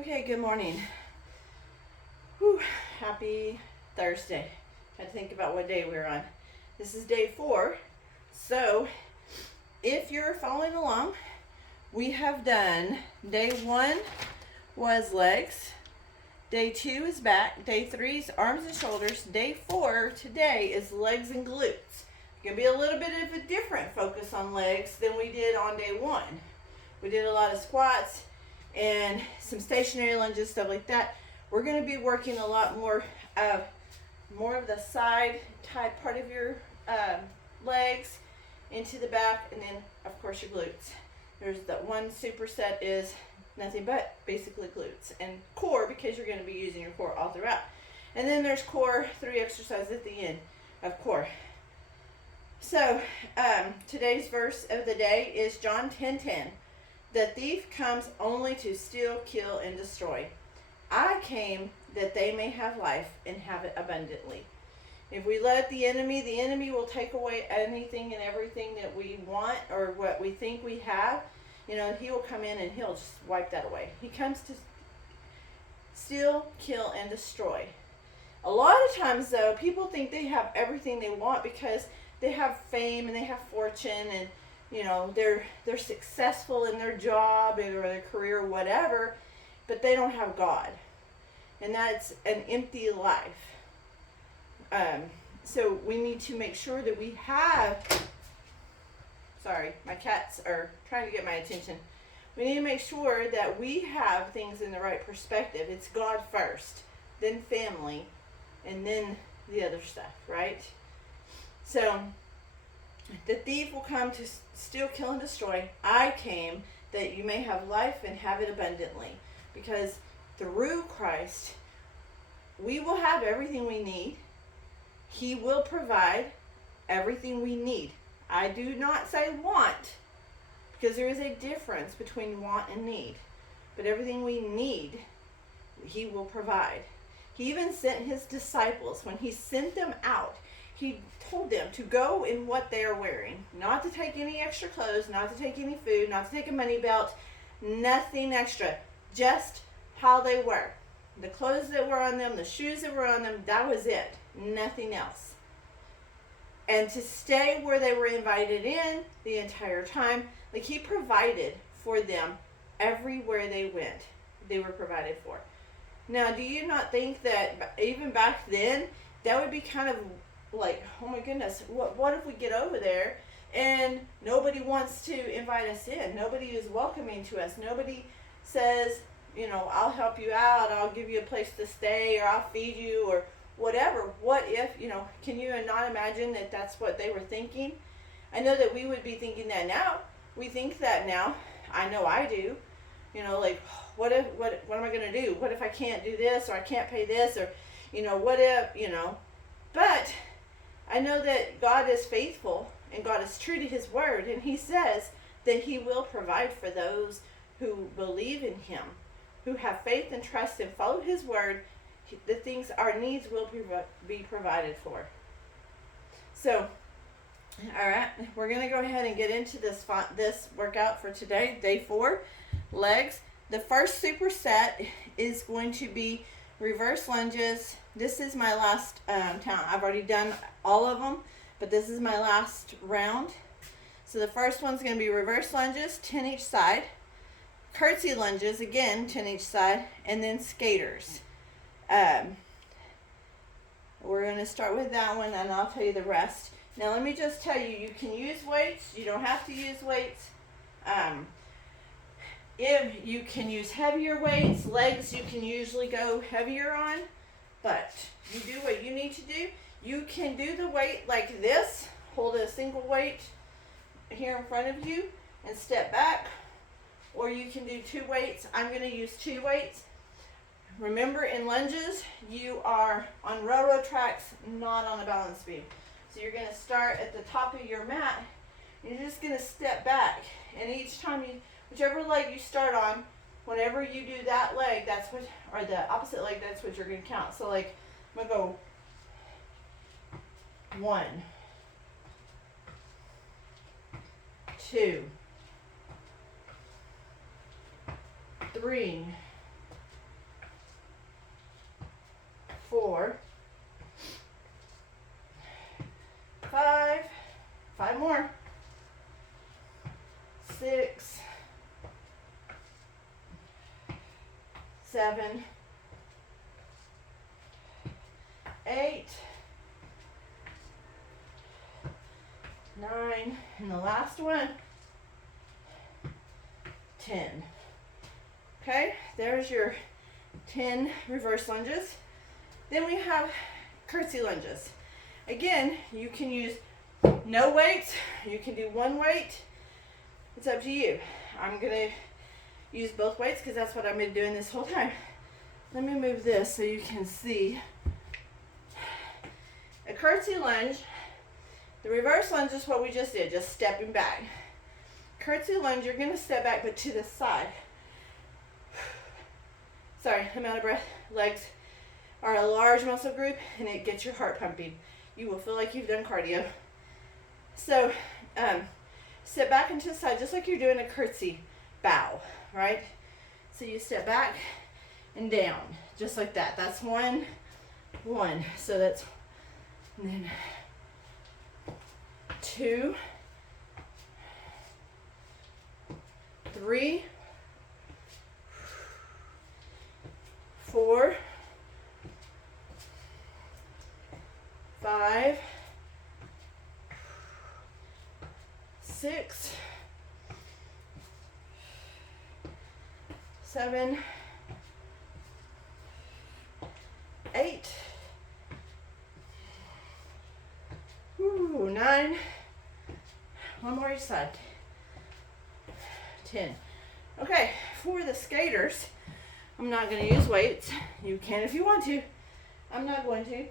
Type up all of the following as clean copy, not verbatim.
Okay, good morning. Whew, happy Thursday. I had to think about what day we're on. This is day 4. So, if you're following along, we have done day 1 was legs. Day 2 is back. Day 3 is arms and shoulders. Day 4 today is legs and glutes. It's going to be a little bit of a different focus on legs than we did on day 1. We did a lot of squats and some stationary lunges, stuff like that. We're going to be working a lot more of the side type part of your legs into the back, and then of course your glutes. There's that one superset is nothing but basically glutes and core, because you're going to be using your core all throughout. And then there's core 3 exercises at the end of core. So today's verse of the day is John 10:10. The thief comes only to steal, kill, and destroy. I came that they may have life and have it abundantly. If we let the enemy will take away anything and everything that we want or what we think we have. You know, he will come in and he'll just wipe that away. He comes to steal, kill, and destroy. A lot of times, though, people think they have everything they want because they have fame and they have fortune, and you know, they're successful in their job or their career or whatever, but they don't have God. And that's an empty life. So we need to make sure that we have, sorry, my cats are trying to get my attention. We need to make sure that we have things in the right perspective. It's God first, then family, and then the other stuff, right? So the thief will come to steal, kill, and destroy. I came that you may have life and have it abundantly. Because through Christ, we will have everything we need. He will provide everything we need. I do not say want, because there is a difference between want and need. But everything we need, He will provide. He even sent His disciples. When He sent them out, He told them to go in what they are wearing. Not to take any extra clothes, not to take any food, not to take a money belt, nothing extra. Just how they were. The clothes that were on them, the shoes that were on them, that was it. Nothing else. And to stay where they were invited in the entire time. Like He provided for them everywhere they went. They were provided for. Now, do you not think that even back then, that would be kind of like, oh my goodness, what if we get over there and nobody wants to invite us in? Nobody is welcoming to us. Nobody says, you know, I'll help you out, I'll give you a place to stay, or I'll feed you, or whatever. What if, you know, can you not imagine that that's what they were thinking? I know that we would be thinking that now. We think that now. I know I do. You know, like, what am I going to do? What if I can't do this, or I can't pay this, or, you know, what if, you know. But I know that God is faithful and God is true to His word, and He says that He will provide for those who believe in Him, who have faith and trust and follow His word. The things, our needs will be provided for. So, all right, we're going to go ahead and get into this workout for today, day 4, legs. The first superset is going to be reverse lunges. This is my last count. I've already done all of them, but this is my last round. So the first one's going to be reverse lunges, 10 each side. Curtsy lunges, again, 10 each side. And then skaters. We're going to start with that one, and I'll tell you the rest. Now, let me just tell you, you can use weights. You don't have to use weights. If you can use heavier weights, legs you can usually go heavier on, but you do what you need to do. You can do the weight like this, hold a single weight here in front of you and step back, or you can do 2 weights. I'm going to use 2 weights. Remember, in lunges, you are on railroad tracks, not on a balance beam. So you're going to start at the top of your mat, and you're just going to step back, and each time you, whichever leg you start on, whenever you do that leg, that's what, or the opposite leg, that's what you're going to count. So like, I'm going to go 1, 2, 3, 4, 5, 5 more, 6, 7, 8, 9, and the last one, 10. Okay, there's your 10 reverse lunges. Then we have curtsy lunges. Again, you can use no weights, you can do one weight. It's up to you. I'm gonna use both weights because that's what I've been doing this whole time. Let me move this so you can see. A curtsy lunge, the reverse lunge is what we just did, just stepping back. Curtsy lunge, you're gonna step back but to the side. Sorry, I'm out of breath. Legs are a large muscle group and it gets your heart pumping. You will feel like you've done cardio. So, step back and to the side just like you're doing a curtsy bow, right? So you step back and down, just like that. That's one. So that's, and then 2, 3, 4, 5, 6, 7, 8, 9, one more each side, 10. Okay, for the skaters, I'm not going to use weights. You can if you want to. I'm not going to.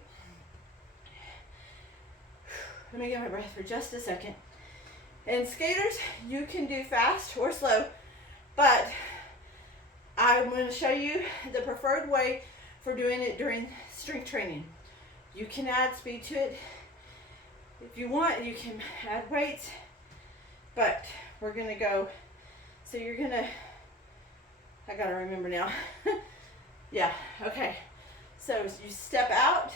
Let me get my breath for just a second. And skaters, you can do fast or slow, but I'm going to show you the preferred way for doing it during strength training. You can add speed to it. If you want, you can add weights, but we're going to go, so you're going to, I got to remember now. Yeah, okay. So you step out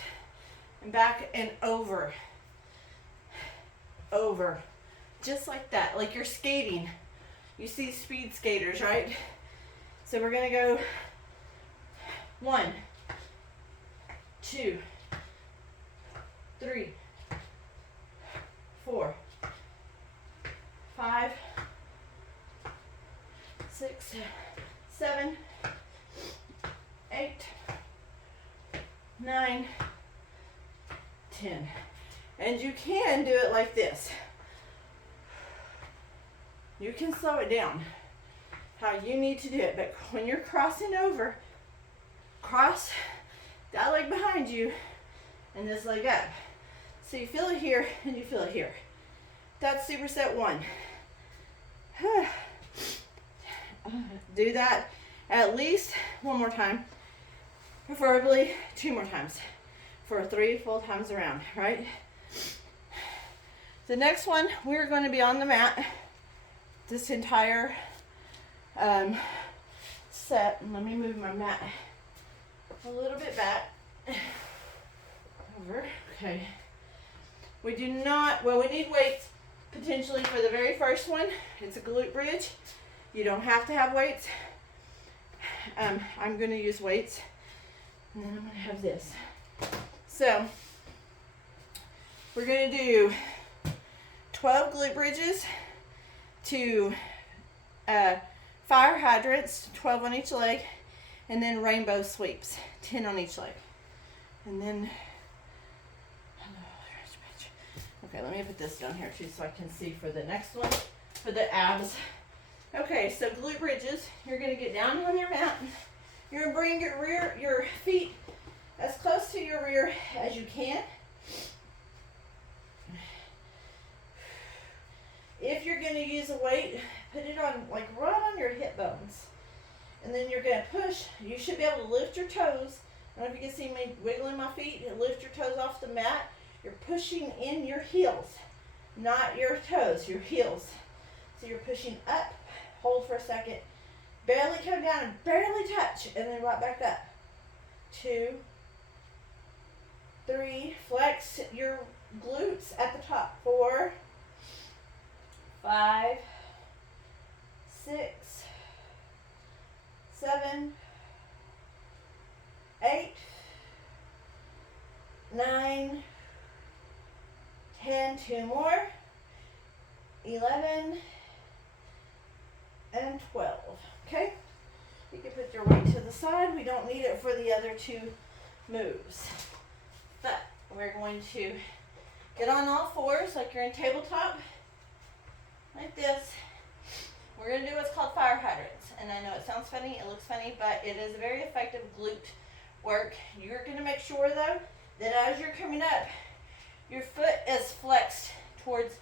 and back and over. Over. Just like that, like you're skating. You see speed skaters, right? So we're going to go 1, 2, 3, 4, 5, 6, 7, 8, 9, 10. And you can do it like this. You can slow it down how you need to do it, but when you're crossing over, cross that leg behind you and this leg up. So you feel it here and you feel it here. That's superset 1. Do that at least 1 more time, preferably 2 more times for 3 full times around, right? The next one, we're going to be on the mat this entire set. And let me move my mat a little bit back. Over. Okay. We do not, well, we need weights potentially for the very first one. It's a glute bridge. You don't have to have weights. I'm going to use weights. And then I'm going to have this. So, we're going to do 12 glute bridges to fire hydrants, 12 on each leg, and then rainbow sweeps, 10 on each leg. And then, okay, let me put this down here too so I can see for the next one, for the abs. Okay, so glute bridges, you're going to get down on your mat. You're going to bring your feet as close to your rear as you can. If you're going to use a weight, put it on, like right on your hip bones. And then you're going to push. You should be able to lift your toes. I don't know if you can see me wiggling my feet. Lift your toes off the mat. You're pushing in your heels, not your toes, your heels. So you're pushing up, hold for a second, barely come down and barely touch, and then right back up. 2, 3, flex your glutes at the top. 4, 5, 6, 7, 8, 9, 10, 2 more, 11, and 12. Okay? You can put your weight to the side. We don't need it for the other 2 moves. But we're going to get on all fours like you're in tabletop, like this. We're going to do what's called fire hydrants. And I know it sounds funny, it looks funny, but it is a very effective glute work. You're going to make sure, though, that as you're coming up, your foot is flexed towards,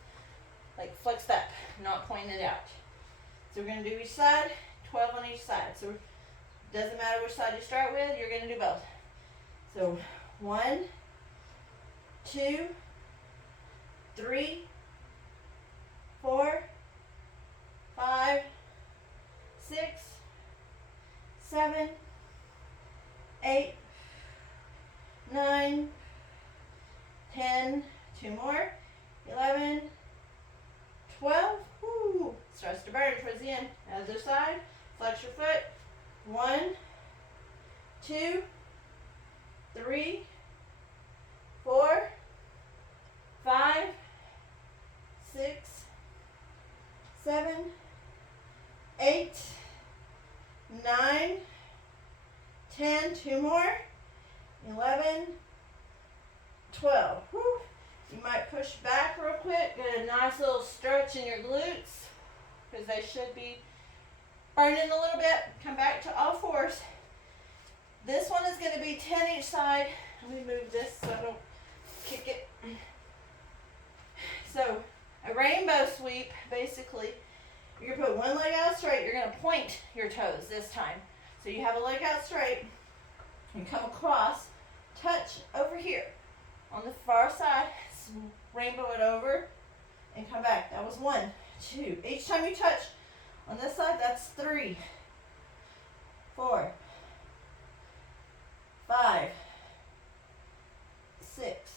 like flexed up, not pointed out. So we're going to do each side, 12 on each side. So it doesn't matter which side you start with, you're going to do both. So 1, 2, 3, 4, 5, 6, 7, 8, 9, 10, 2 more, 11, 12. Woo! Starts to burn towards the end. Other side, flex your foot. 1, 2, 3, 4, 5, 6, 7, 8, 9, 10, 2 more, 11, 12. Woo. You might push back real quick, get a nice little stretch in your glutes because they should be burning a little bit. Come back to all fours. This one is going to be 10 each side. Let me move this so I don't kick it. So a rainbow sweep, basically, you're going to put one leg out straight. You're going to point your toes this time. So you have a leg out straight. You come across, touch over here on the far side, rainbow it over, and come back. That was 1, 2. Each time you touch on this side, that's 3, 4, 5, 6,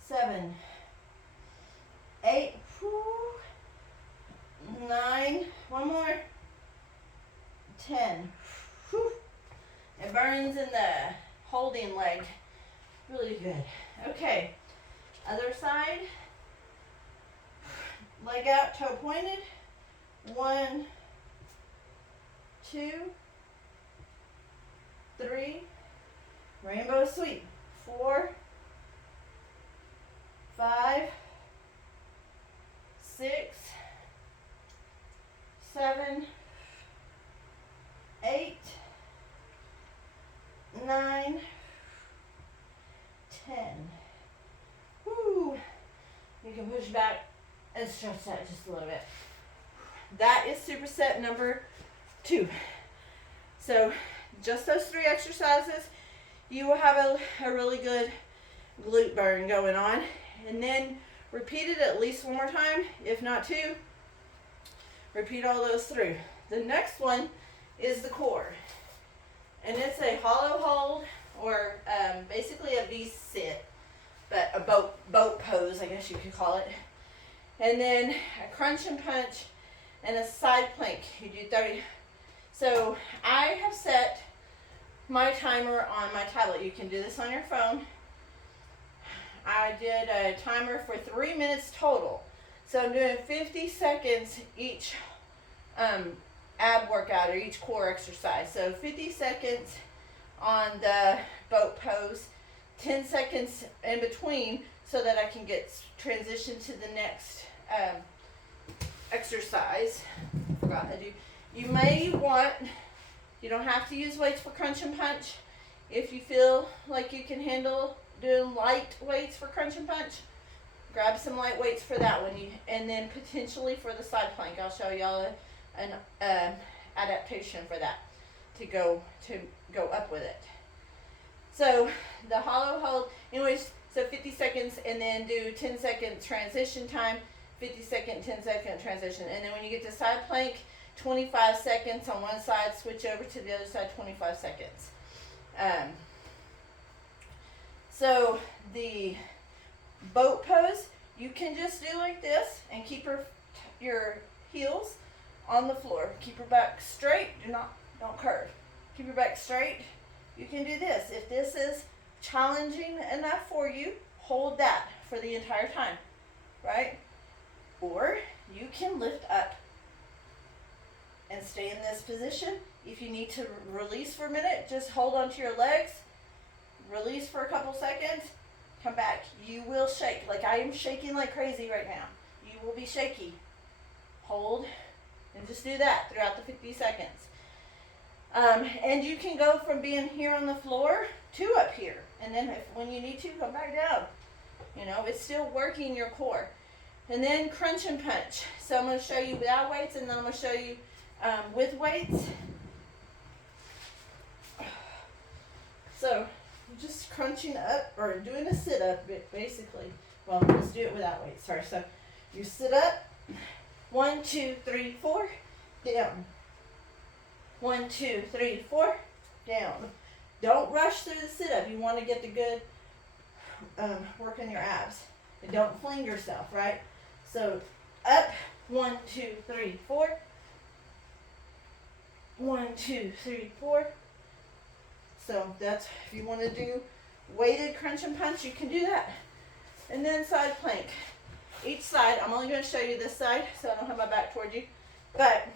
7, 8, 9, one more, 10. It burns in the holding leg really good. Okay, other side, leg out, toe pointed. 1, 2, 3, rainbow sweep. 4, 5, 6, 7, 8, 9, 10. Woo! You can push back and stretch that just a little bit. That is superset number 2. So just those 3 exercises, you will have a really good glute burn going on. And then repeat it at least 1 more time, if not 2. Repeat all those through. The next one is the core. And it's a hollow hold, or basically a V-sit, but a boat pose, I guess you could call it. And then a crunch and punch and a side plank. You do 30. So I have set my timer on my tablet. You can do this on your phone. I did a timer for 3 minutes total. So I'm doing 50 seconds each ab workout or each core exercise. So 50 seconds on the boat pose, 10 seconds in between so that I can get transition to the next exercise. Forgot to do. You may want, you don't have to use weights for crunch and punch. If you feel like you can handle doing light weights for crunch and punch, grab some light weights for that one. And then potentially for the side plank, I'll show y'all an adaptation for that to go up with it. So the hollow hold, anyways, so 50 seconds and then do 10-second transition time, 50-second, 10-second transition. And then when you get to side plank, 25 seconds on one side, switch over to the other side, 25 seconds. So the boat pose, you can just do like this and keep your heels on the floor. Keep your back straight. Don't curve. Keep your back straight. You can do this. If this is challenging enough for you, hold that for the entire time, right? Or you can lift up and stay in this position. If you need to release for a minute, just hold onto your legs, release for a couple seconds, come back. You will shake. Like I am shaking like crazy right now. You will be shaky. Hold and just do that throughout the 50 seconds. And you can go from being here on the floor to up here. And then when you need to, come back down. You know, it's still working your core. And then crunch and punch. So I'm going to show you without weights, and then I'm going to show you with weights. So just crunching up, or doing a sit-up, basically. Well, let's do it without weights. Sorry. So you sit up. 1, 2, 3, 4. Down. 1, 2, 3, 4. Down. Don't rush through the sit-up. You want to get the good work in your abs. And don't fling yourself, right? So up. 1, 2, 3, 4. 1, 2, 3, 4. So that's, if you want to do weighted crunch and punch, you can do that. And then side plank. Each side, I'm only going to show you this side, so I don't have my back toward you. But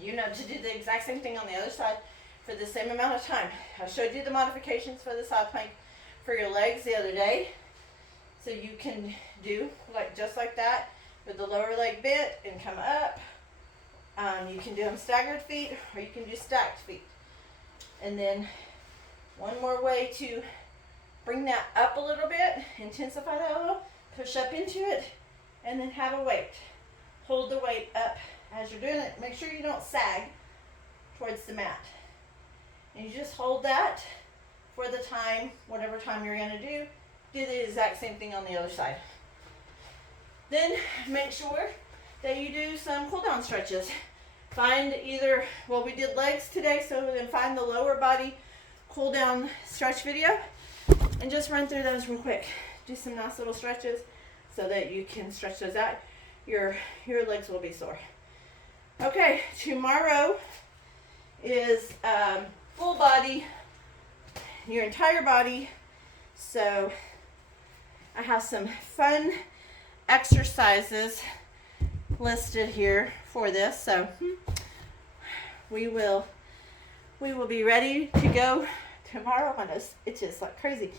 you know to do the exact same thing on the other side for the same amount of time. I showed you the modifications for the side plank for your legs the other day. So you can do just like that with the lower leg bent and come up. You can do them staggered feet, or you can do stacked feet. And then one more way to bring that up a little bit, intensify that a little, push up into it, and then have a weight. Hold the weight up as you're doing it. Make sure you don't sag towards the mat. And you just hold that for the time, whatever time you're going to do. Do the exact same thing on the other side. Then make sure that you do some cool down stretches. Find either, well, we did legs today, so then find the lower body cool down stretch video and just run through those real quick. Do some nice little stretches so that you can stretch those out. Your legs will be sore. Okay, tomorrow is full body, your entire body. So I have some fun exercises listed here for this. So we will be ready to go tomorrow. My nose itches like crazy.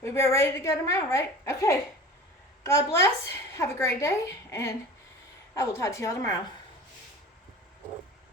We'll be ready to go tomorrow, right? Okay. God bless. Have a great day, and I will talk to y'all tomorrow.